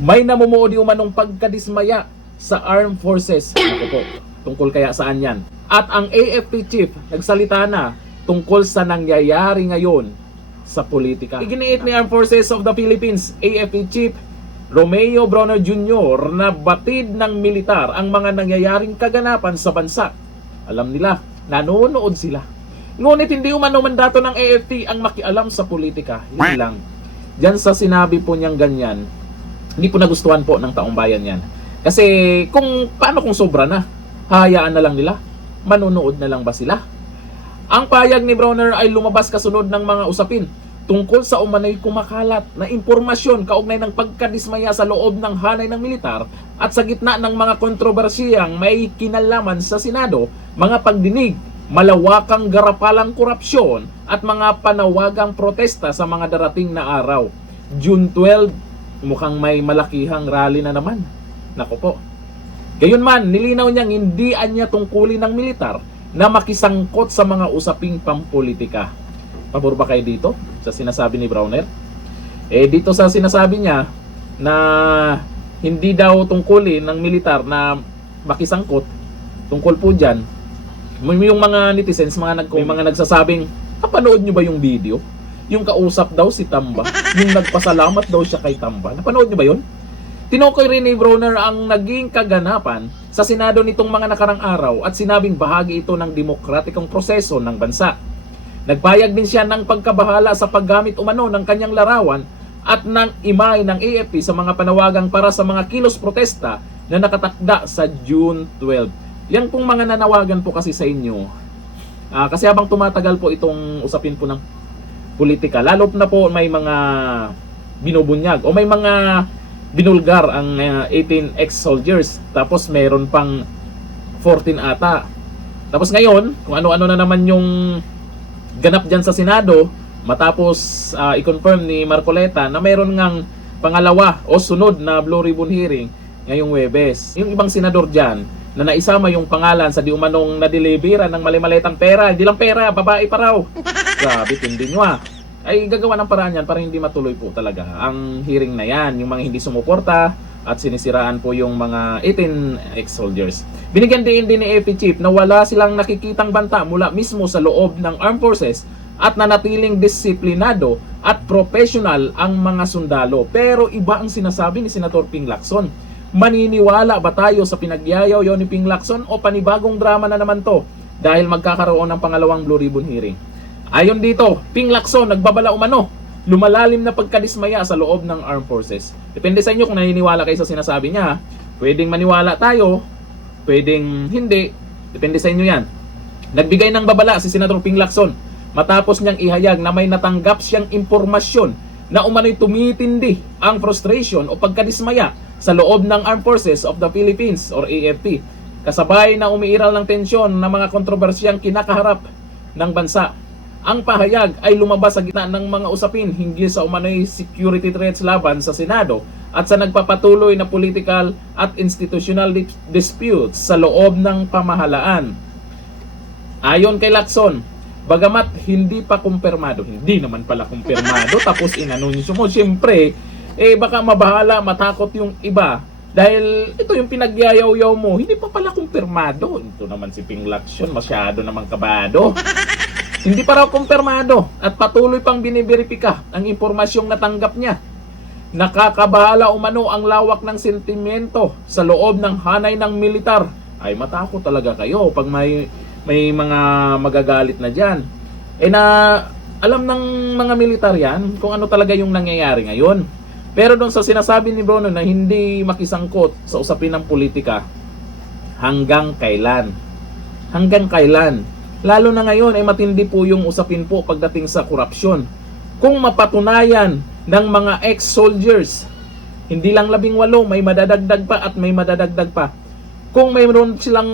May namumuo di umanong pagkadismaya sa armed forces. Ako po, tungkol kaya saan yan? At ang AFP chief nagsalita na tungkol sa nangyayari ngayon sa politika. Iginiit ni Armed Forces of the Philippines, AFP chief Romeo Bronner Jr. na batid ng militar ang mga nangyayaring kaganapan sa bansa. Alam nila, nanonood sila. Ngunit hindi umano mandato ng AFP ang makialam sa politika. Yun lang. Diyan sa sinabi po niyang ganyan, hindi po nagustuhan po ng taong bayan yan. Kasi paano kung sobra na? Hahayaan na lang nila? Manunood na lang ba sila? Ang payag ni Bronner ay lumabas kasunod ng mga usapin tungkol sa umano'y kumakalat na impormasyon kaugnay ng pagkadismaya sa loob ng hanay ng militar at sa gitna ng mga kontrobersiyang may kinalaman sa Senado, mga pagdinig, malawakang garapalang korupsyon at mga panawagang protesta sa mga darating na araw. June 12, mukhang may malakihang rally na naman. Nako po. Gayunman, nilinaw niyang hindi anya tungkulin ng militar na makisangkot sa mga usaping pampolitika. Pabor ba kayo dito sa sinasabi ni Bronner? Dito sa sinasabi niya na hindi daw tungkulin ng militar na makisangkot, tungkol po dyan, yung mga netizens, may mga nagsasabing, napanood nyo ba yung video? Yung kausap daw si Tamba, yung nagpasalamat daw siya kay Tamba. Napanood nyo ba yun? Tinukoy rin ni Bronner ang naging kaganapan sa Senado nitong mga nakarang araw at sinabing bahagi ito ng demokratikong proseso ng bansa. Nagpayag din siya ng pagkabahala sa paggamit umano ng kanyang larawan at ng imay ng AFP sa mga panawagang para sa mga kilos protesta na nakatakda sa June 12. Yan pong mga nanawagan po kasi sa inyo. Kasi habang tumatagal po itong usapin po ng politika, lalo na po may mga binubunyag o may mga binulgar ang 18 ex-soldiers, tapos meron pang 14 ata. Tapos ngayon, kung ano-ano na naman yung ganap dyan sa Senado, matapos i-confirm ni Marcoleta na meron ngang pangalawa o sunod na Blue Ribbon hearing ngayong Huwebes. Yung ibang senador dyan na naisama yung pangalan sa di umanong nadeliveran ng mali-maletang pera, hindi lang pera, babae pa raw. Grabe, tindi nyo ay gagawa ng paraan yan para hindi matuloy po talaga ang hearing na yan. Yung mga hindi sumuporta at sinisiraan po yung mga 18 ex-soldiers. Binigyan din ni AFP Chief na wala silang nakikitang banta mula mismo sa loob ng Armed Forces at nanatiling disiplinado at professional ang mga sundalo. Pero iba ang sinasabi ni Senator Ping Lacson. Maniniwala ba tayo sa pinagyayaw ni Ping Lacson o panibagong drama na naman to dahil magkakaroon ng pangalawang Blue Ribbon hearing? Ayon dito, Ping Lacson nagbabala umano, lumalalim na pagkadismaya sa loob ng Armed Forces. Depende sa inyo kung naniniwala kayo sa sinasabi niya. Pwedeng maniwala tayo, pwedeng hindi. Depende sa inyo yan. Nagbigay ng babala si Senator Ping Lacson matapos niyang ihayag na may natanggap siyang impormasyon na umano'y tumitindi ang frustration o pagkadismaya sa loob ng Armed Forces of the Philippines or AFP. Kasabay na umiiral ng tensyon na mga kontrobersyang kinakaharap ng bansa. Ang pahayag ay lumabas sa gitna ng mga usapin hinggil sa umano'y security threats laban sa Senado at sa nagpapatuloy na political at institutional disputes sa loob ng pamahalaan. Ayon kay Lacson, bagamat hindi pa kumpirmado, hindi naman pala kumpirmado, tapos inanunsyo mo, siyempre, baka mabahala, matakot yung iba. Dahil ito yung pinagyayaw-yaw mo, hindi pa pala kumpirmado. Ito naman si Ping Lacson, masyado namang kabado. Hindi pa raw kumpirmado at patuloy pang biniberipika ang impormasyong natanggap niya. Nakakabahala umano ang lawak ng sentimento sa loob ng hanay ng militar. Ay matakot talaga kayo pag may mga magagalit na dyan. Alam ng mga militar yan kung ano talaga yung nangyayari ngayon. Pero doon sa sinasabi ni Bruno na hindi makisangkot sa usapin ng politika, hanggang kailan? Hanggang kailan? Lalo na ngayon ay matindi po yung usapin po pagdating sa korupsyon. Kung mapatunayan ng mga ex-soldiers, hindi lang 18, may madadagdag pa at may madadagdag pa. Kung mayroon silang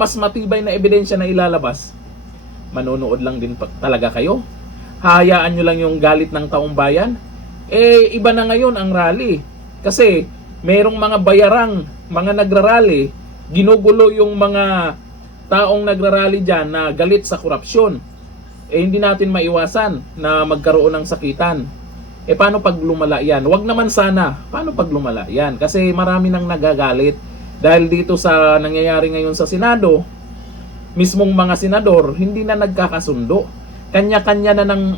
mas matibay na ebidensya na ilalabas, manonood lang din talaga kayo? Hahayaan nyo lang yung galit ng taong bayan? Iba na ngayon ang rally. Kasi mayroong mga bayarang, mga nagrarally, ginugulo yung mga taong nagrarally dyan na galit sa korupsyon. Hindi natin maiwasan na magkaroon ng sakitan. paano pag lumala yan? Wag naman sana. Paano pag lumala yan? Kasi marami nang nagagalit dahil dito sa nangyayari ngayon sa Senado, mismong mga senador hindi na nagkakasundo. Kanya-kanya na ng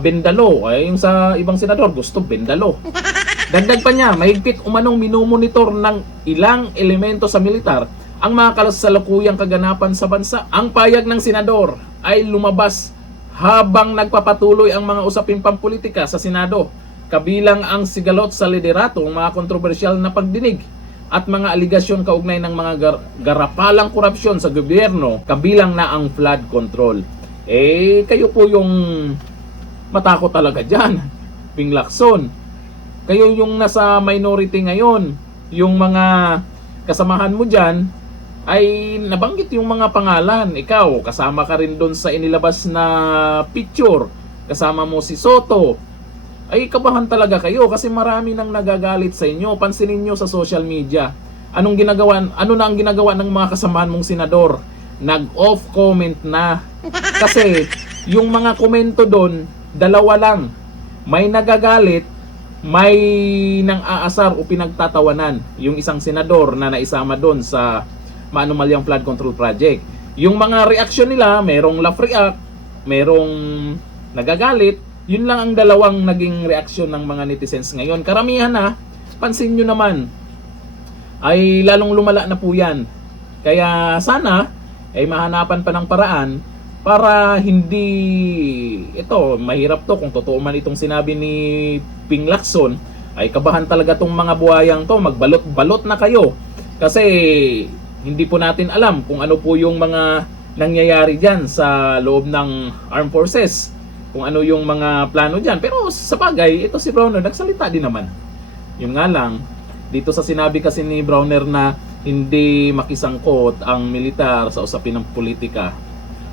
bendalo. Ay, yung sa ibang senador gusto bendalo. Dagdag pa niya, mahigpit umanong minumonitor ng ilang elemento sa militar ang mga kasalukuyang kaganapan sa bansa. Ang payag ng senador ay lumabas habang nagpapatuloy ang mga usaping pampolitika sa Senado, kabilang ang sigalot sa liderato, mga kontrobersyal na pagdinig at mga aligasyon kaugnay ng mga garapalang korupsyon sa gobyerno, kabilang na ang flood control. Kayo po yung matakot talaga dyan, Ping Lacson. Kayo yung nasa minority ngayon, yung mga kasamahan mo dyan, ay nabanggit yung mga pangalan. Ikaw, kasama ka rin doon sa inilabas na picture. Kasama mo si Soto. Ay kabahan talaga kayo kasi marami nang nagagalit sa inyo. Pansinin nyo sa social media. Ano na ang ginagawa ng mga kasamahan mong senador? Nag-off comment na. Kasi yung mga komento doon, dalawa lang. May nagagalit, may nang aasar o pinagtatawanan. Yung isang senador na naisama doon sa maanumalyang flood control project. Yung mga reaksyon nila, merong laugh react, merong nagagalit. Yun lang ang dalawang naging reaksyon ng mga netizens ngayon. Karamihan na, pansin nyo naman, ay lalong lumala na po yan. Kaya sana ay mahanapan pa ng paraan para hindi mahirap to kung totoo man itong sinabi ni Ping Lacson, ay kabahan talaga tong mga buhayang to, magbalot-balot na kayo. Kasi hindi po natin alam kung ano po yung mga nangyayari dyan sa loob ng Armed Forces. Kung ano yung mga plano dyan. Pero sa bagay, ito si Browner, nagsalita din naman. Yung nga lang, dito sa sinabi kasi ni Browner na hindi makisangkot ang militar sa usapin ng politika,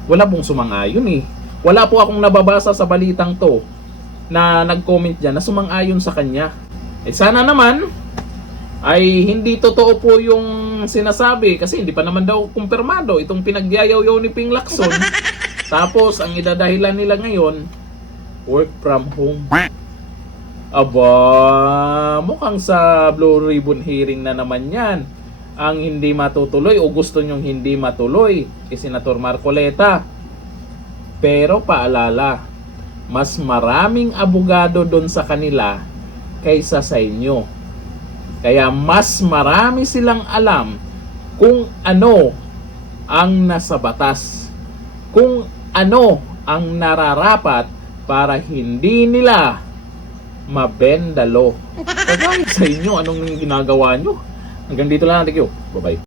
wala pong sumang-ayon eh. Wala po akong nababasa sa balitang to na nag-comment dyan na sumang-ayon sa kanya. Sana naman ay hindi totoo po yung sinasabi kasi hindi pa naman daw kumpirmado itong pinagyayaw-yaw ni Ping Lacson. Tapos ang idadahilan nila ngayon, work from home. Aba, mukhang sa Blue Ribbon hearing na naman yan ang hindi matutuloy o gusto nyong hindi matuloy kay Senator Marcoleta. Pero paalala, mas maraming abogado doon sa kanila kaysa sa inyo. Kaya mas marami silang alam kung ano ang nasa batas, kung ano ang nararapat para hindi nila mabendalo. Kagaya sa inyo, anong ginagawa nyo? Hanggang dito lang. Thank you. Bye-bye.